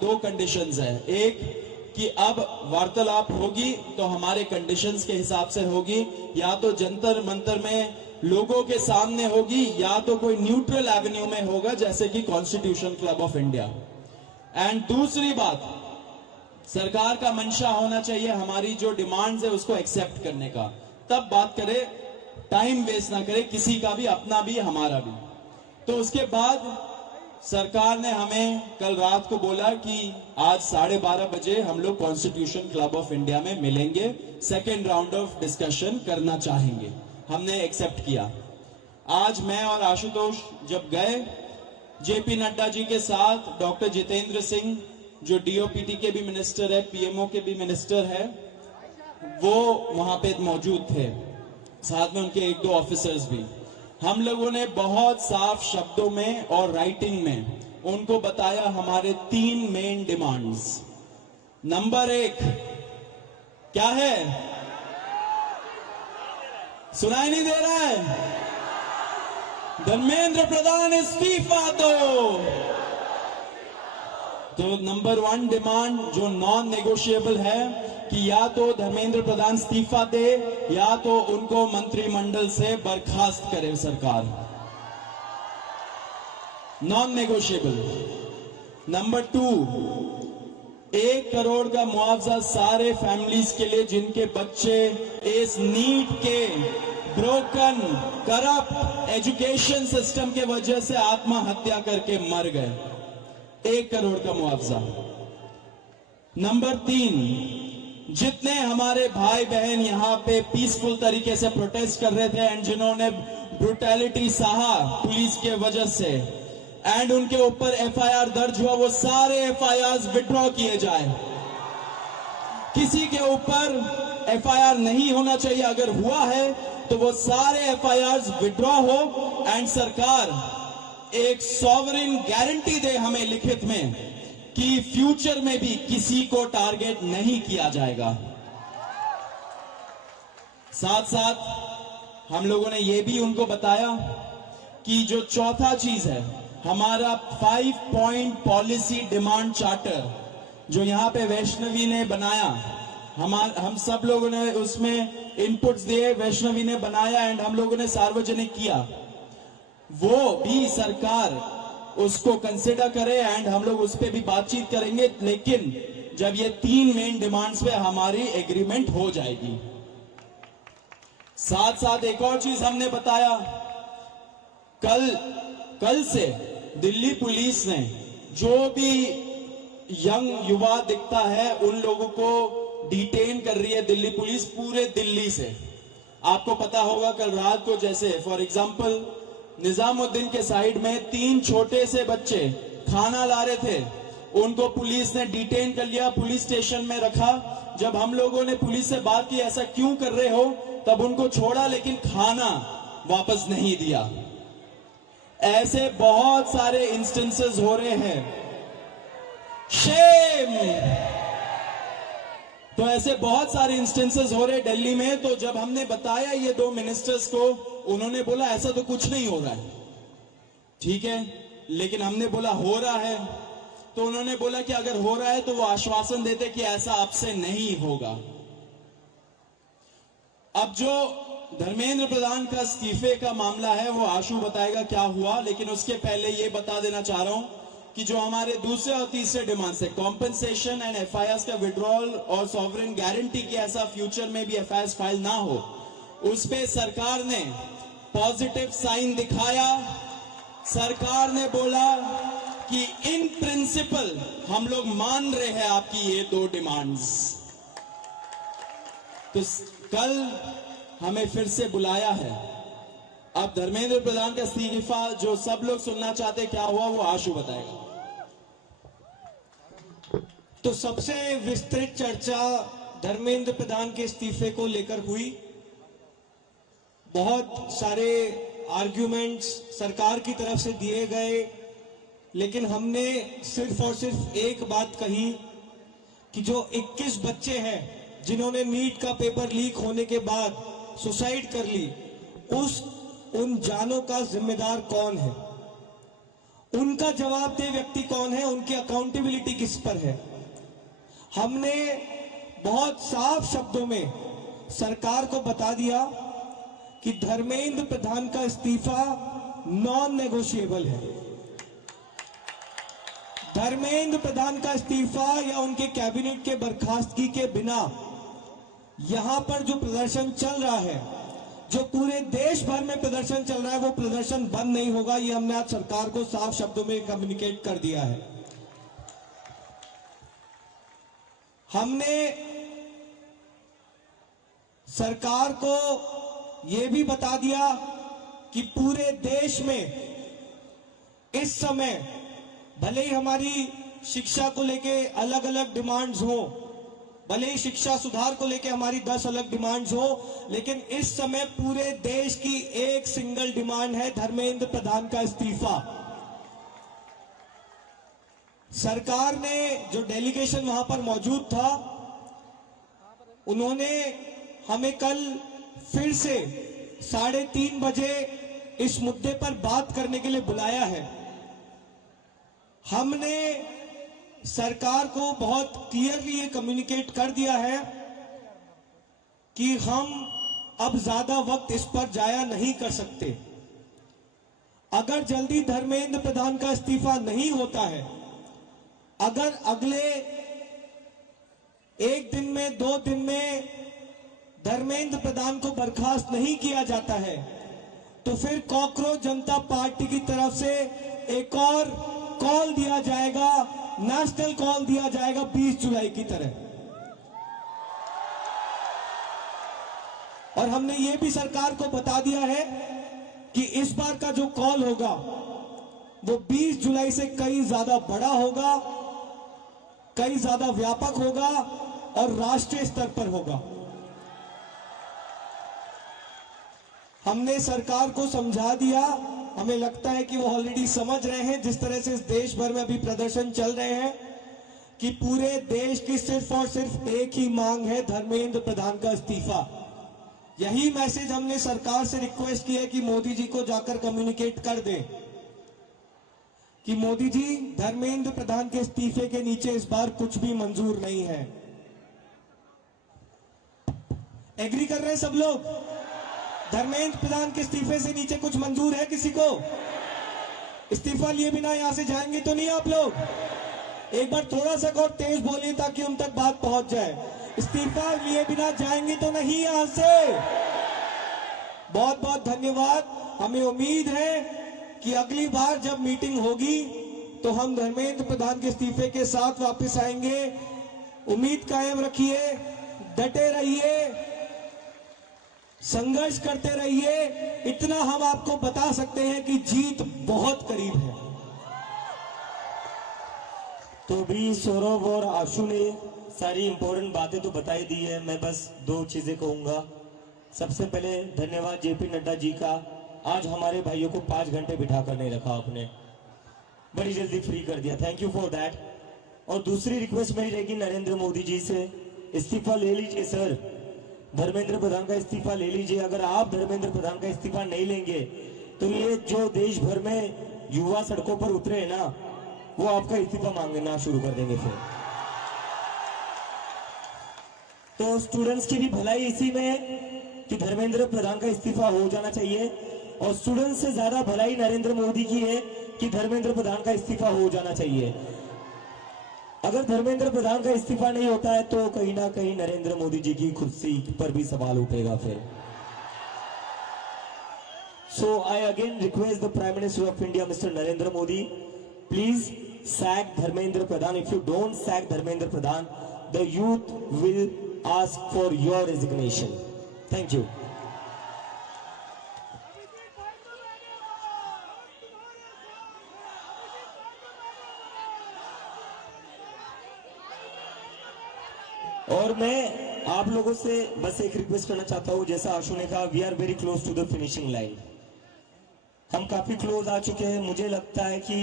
दो कंडीशंस है। एक कि अब वार्तालाप होगी तो हमारे कंडीशंस के हिसाब से होगी, या तो जंतर मंतर में लोगों के सामने होगी, या तो कोई न्यूट्रल एवेन्यू में होगा जैसे कि constitution club of India. And दूसरी बात, सरकार का मंशा होना चाहिए हमारी जो डिमांड्स है उसको एक्सेप्ट करने का, तब बात करे, टाइम वेस्ट ना करे किसी का भी, अपना भी हमारा भी। तो उसके बाद सरकार ने हमें कल रात को बोला कि आज 12:30 बजे हम लोग कॉन्स्टिट्यूशन क्लब ऑफ इंडिया में मिलेंगे, सेकेंड राउंड ऑफ डिस्कशन करना चाहेंगे। हमने एक्सेप्ट किया। आज मैं और आशुतोष जब गए, जेपी नड्डा जी के साथ डॉक्टर जितेंद्र सिंह जो डीओपीटी के भी मिनिस्टर है, पीएमओ के भी मिनिस्टर है, वो वहां पे मौजूद थे, साथ में उनके एक दो ऑफिसर्स भी। हम लोगों ने बहुत साफ शब्दों में और राइटिंग में उनको बताया हमारे 3 मेन डिमांड्स। नंबर 1 क्या है? सुनाई नहीं दे रहा है? धर्मेंद्र प्रधान इस्तीफा दो। तो नंबर 1 डिमांड जो नॉन नेगोशिएबल है कि या तो धर्मेंद्र प्रधान इस्तीफा दे या तो उनको मंत्रिमंडल से बर्खास्त करे सरकार, नॉन नेगोशिएबल। नंबर 2, 1 करोड़ का मुआवजा सारे फैमिलीज के लिए जिनके बच्चे इस नीट के ब्रोकन करप्ट एजुकेशन सिस्टम के वजह से आत्महत्या करके मर गए, 1 करोड़ का मुआवजा। नंबर 3, जितने हमारे भाई बहन यहाँ पे पीसफुल तरीके से प्रोटेस्ट कर रहे थे एंड जिन्होंने ब्रुटैलिटी सहा पुलिस के वजह से एंड उनके ऊपर एफआईआर दर्ज हुआ, वो सारे एफआईआर विड्रॉ किए जाए। किसी के ऊपर एफआईआर नहीं होना चाहिए, अगर हुआ है तो वो सारे एफआईआर विड्रॉ हो एंड सरकार एक सॉवरेन गारंटी दे हमें लिखित में कि फ्यूचर में भी किसी को टारगेट नहीं किया जाएगा। साथ साथ हम लोगों ने यह भी उनको बताया कि जो चौथा चीज है हमारा 5 पॉइंट पॉलिसी डिमांड चार्टर जो यहां पे वैष्णवी ने बनाया, हम सब लोगों ने उसमें इनपुट्स दिए, वैष्णवी ने बनाया एंड हम लोगों ने सार्वजनिक किया, वो भी सरकार उसको कंसिडर करे एंड हम लोग उस पर भी बातचीत करेंगे, लेकिन जब ये 3 मेन डिमांड्स पे हमारी एग्रीमेंट हो जाएगी। साथ साथ एक और चीज हमने बताया, कल से दिल्ली पुलिस ने जो भी यंग युवा दिखता है उन लोगों को डिटेन कर रही है दिल्ली पुलिस पूरे दिल्ली से। आपको पता होगा कल रात को जैसे फॉर एग्जांपल निजामुद्दीन के साइड में 3 छोटे से बच्चे खाना ला रहे थे, उनको पुलिस ने डिटेन कर लिया, पुलिस स्टेशन में रखा। जब हम लोगों ने पुलिस से बात की ऐसा क्यों कर रहे हो, तब उनको छोड़ा लेकिन खाना वापस नहीं दिया। ऐसे बहुत सारे इंस्टेंसेस हो रहे हैं, शेम। तो ऐसे बहुत सारे इंस्टेंसेस हो रहे दिल्ली में। तो जब हमने बताया ये 2 मिनिस्टर्स को, उन्होंने बोला ऐसा तो कुछ नहीं हो रहा है। ठीक है, लेकिन हमने बोला हो रहा है, तो उन्होंने बोला कि अगर हो रहा है तो वो आश्वासन देते कि ऐसा आपसे नहीं होगा। अब जो धर्मेंद्र प्रधान का इस्तीफे का मामला है वो आशु बताएगा क्या हुआ, लेकिन उसके पहले ये बता देना चाह रहा हूं कि जो हमारे दूसरे और तीसरे डिमांड्स है, कॉम्पेंसेशन एंड एफआईआर का विड्रॉल और सॉवरेन गारंटी की ऐसा फ्यूचर में भी एफआईआर फाइल ना हो, उस पे सरकार ने पॉजिटिव साइन दिखाया। सरकार ने बोला कि इन प्रिंसिपल हम लोग मान रहे हैं आपकी ये 2 डिमांड्स। तो कल हमें फिर से बुलाया है। अब धर्मेंद्र प्रधान का इस्तीफा जो सब लोग सुनना चाहते क्या हुआ वो आशु बताएगा। तो सबसे विस्तृत चर्चा धर्मेंद्र प्रधान के इस्तीफे को लेकर हुई। बहुत सारे आर्ग्यूमेंट्स सरकार की तरफ से दिए गए, लेकिन हमने सिर्फ और सिर्फ एक बात कही कि जो 21 बच्चे हैं जिन्होंने नीट का पेपर लीक होने के बाद सुसाइड कर ली, उन जानों का जिम्मेदार कौन है। उनका जवाबदेह व्यक्ति कौन है, उनकी अकाउंटेबिलिटी किस पर है। हमने बहुत साफ शब्दों में सरकार को बता दिया कि धर्मेंद्र प्रधान का इस्तीफा नॉन नेगोशिएबल है। धर्मेंद्र प्रधान का इस्तीफा या उनके कैबिनेट के बर्खास्तगी के बिना यहां पर जो प्रदर्शन चल रहा है, जो पूरे देश भर में प्रदर्शन चल रहा है, वो प्रदर्शन बंद नहीं होगा। ये हमने आज सरकार को साफ शब्दों में कम्युनिकेट कर दिया है। हमने सरकार को यह भी बता दिया कि पूरे देश में इस समय भले ही हमारी शिक्षा को लेके अलग अलग डिमांड्स हो, भले ही शिक्षा सुधार को लेके हमारी 10 अलग डिमांड्स हो, लेकिन इस समय पूरे देश की एक सिंगल डिमांड है, धर्मेंद्र प्रधान का इस्तीफा। सरकार ने जो डेलीगेशन वहां पर मौजूद था, उन्होंने हमें कल फिर से 3:30 बजे इस मुद्दे पर बात करने के लिए बुलाया है। हमने सरकार को बहुत क्लियरली ये कम्युनिकेट कर दिया है कि हम अब ज्यादा वक्त इस पर जाया नहीं कर सकते। अगर जल्दी धर्मेंद्र प्रधान का इस्तीफा नहीं होता है, अगर अगले 1 दिन में 2 दिन में धर्मेंद्र प्रधान को बर्खास्त नहीं किया जाता है, तो फिर कॉकरोच जनता पार्टी की तरफ से एक और कॉल दिया जाएगा, नेशनल कॉल दिया जाएगा 20 जुलाई की तरह। और हमने ये भी सरकार को बता दिया है कि इस बार का जो कॉल होगा वो 20 जुलाई से कई ज्यादा बड़ा होगा, कई ज्यादा व्यापक होगा और राष्ट्रीय स्तर पर होगा। हमने सरकार को समझा दिया, हमें लगता है कि वो ऑलरेडी समझ रहे हैं, जिस तरह से इस देश भर में अभी प्रदर्शन चल रहे हैं, कि पूरे देश की सिर्फ और सिर्फ एक ही मांग है, धर्मेंद्र प्रधान का इस्तीफा। यही मैसेज हमने सरकार से रिक्वेस्ट की है कि मोदी जी को जाकर कम्युनिकेट कर दें कि मोदी जी, धर्मेंद्र प्रधान के इस्तीफे के नीचे इस बार कुछ भी मंजूर नहीं है। एग्री कर रहे हैं सब लोग? धर्मेंद्र प्रधान के इस्तीफे से नीचे कुछ मंजूर है किसी को? इस्तीफा लिए बिना यहां से जाएंगे तो नहीं आप लोग? एक बार थोड़ा सा और तेज बोलिए ताकि उन तक बात पहुंच जाए। इस्तीफा लिए बिना जाएंगे तो नहीं यहां से? बहुत बहुत धन्यवाद। हमें उम्मीद है कि अगली बार जब मीटिंग होगी तो हम धर्मेंद्र प्रधान के इस्तीफे के साथ वापस आएंगे। उम्मीद कायम रखिए, डटे रहिए, संघर्ष करते रहिए। इतना हम आपको बता सकते हैं कि जीत बहुत करीब है। तो भी सौरभ और आशु ने सारी इंपॉर्टेंट बातें तो बताई दी है। मैं बस 2 चीजें कहूंगा। सबसे पहले धन्यवाद जेपी नड्डा जी का, आज हमारे भाइयों को 5 घंटे बिठा कर नहीं रखा आपने, बड़ी जल्दी फ्री कर दिया, थैंक यू फॉर दैट। और दूसरी रिक्वेस्ट मेरी रहेगी नरेंद्र मोदी जी से, इस्तीफा ले लीजिए सर, धर्मेंद्र प्रधान का इस्तीफा ले लीजिए। अगर आप धर्मेंद्र प्रधान का इस्तीफा नहीं लेंगे तो ये जो देश भर में युवा सड़कों पर उतरे हैं ना, वो आपका इस्तीफा मांगना शुरू कर देंगे फिर। तो स्टूडेंट्स की भी भलाई इसी में है कि धर्मेंद्र प्रधान का इस्तीफा हो जाना चाहिए, और स्टूडेंट्स से ज्यादा भलाई नरेंद्र मोदी की है कि धर्मेंद्र प्रधान का इस्तीफा हो जाना चाहिए। अगर धर्मेंद्र प्रधान का इस्तीफा नहीं होता है तो कहीं ना कहीं नरेंद्र मोदी जी की कुर्सी पर भी सवाल उठेगा फिर। So I again request the prime minister of India mister Narendra Modi, please sack Dharmendra Pradhan. If you don't sack Dharmendra Pradhan, the youth will ask for your resignation. Thank you. और मैं आप लोगों से बस एक रिक्वेस्ट करना चाहता हूं, जैसा आशु ने कहा, we are very close to the finishing line. हम काफी क्लोज आ चुके हैं। मुझे लगता है कि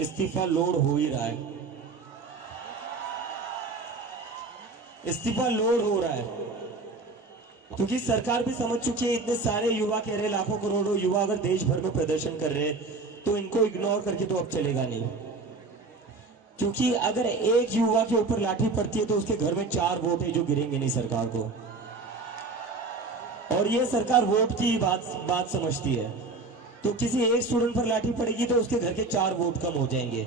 इस्तीफा लोड हो ही रहा है, इस्तीफा लोड हो रहा है, क्योंकि सरकार भी समझ चुकी है। इतने सारे युवा कह रहे, लाखों करोड़ों युवा अगर देश भर में प्रदर्शन कर रहे हैं तो इनको इग्नोर करके तो अब चलेगा नहीं, क्योंकि अगर एक युवा के ऊपर लाठी पड़ती है तो उसके घर में 4 वोट है जो गिरेंगे नहीं सरकार को, और ये सरकार वोट की बात समझती है। तो किसी एक स्टूडेंट पर लाठी पड़ेगी तो उसके घर के 4 वोट कम हो जाएंगे,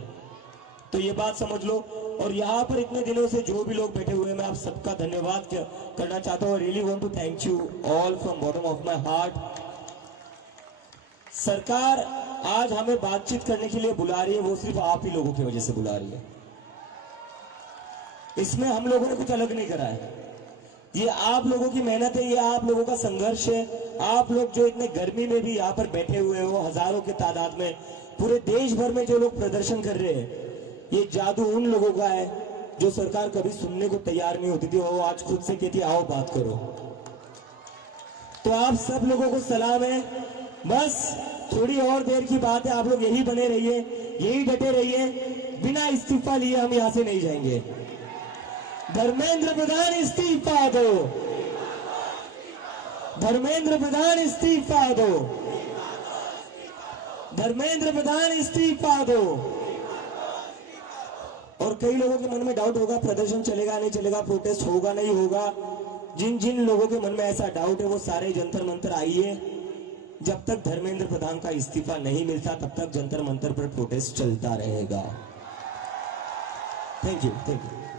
तो ये बात समझ लो। और यहाँ पर इतने दिनों से जो भी लोग बैठे हुए हैं, मैं आप सबका धन्यवाद करना चाहता हूँ। Really want to thank you all from bottom of my heart. सरकार आज हमें बातचीत करने के लिए बुला रही है, वो सिर्फ आप ही लोगों की वजह से बुला रही है। इसमें हम लोगों ने कुछ अलग नहीं करा है, ये आप लोगों की मेहनत है, ये आप लोगों का संघर्ष है। आप लोग जो इतने गर्मी में भी यहाँ पर बैठे हुए हो, हजारों के तादाद में, पूरे देश भर में जो लोग प्रदर्शन कर रहे हैं, ये जादू उन लोगों का है जो सरकार कभी सुनने को तैयार नहीं होती थी, वो आज खुद से कहती आओ बात करो। तो आप सब लोगों को सलाम है, बस थोड़ी और देर की बात है, आप लोग यही बने रहिए, यही डटे रहिए, बिना इस्तीफा लिए हम यहां से नहीं जाएंगे। धर्मेंद्र प्रधान इस्तीफा दो, धर्मेंद्र प्रधान इस्तीफा दो, धर्मेंद्र प्रधान इस्तीफा दो। और कई लोगों के मन में डाउट होगा प्रदर्शन चलेगा नहीं चलेगा, प्रोटेस्ट होगा नहीं होगा। जिन जिन लोगों के मन में ऐसा डाउट है वो सारे जंतर मंतर आइए। जब तक धर्मेंद्र प्रधान का इस्तीफा नहीं मिलता तब तक जंतर मंतर पर प्रोटेस्ट चलता रहेगा। Thank you, thank you.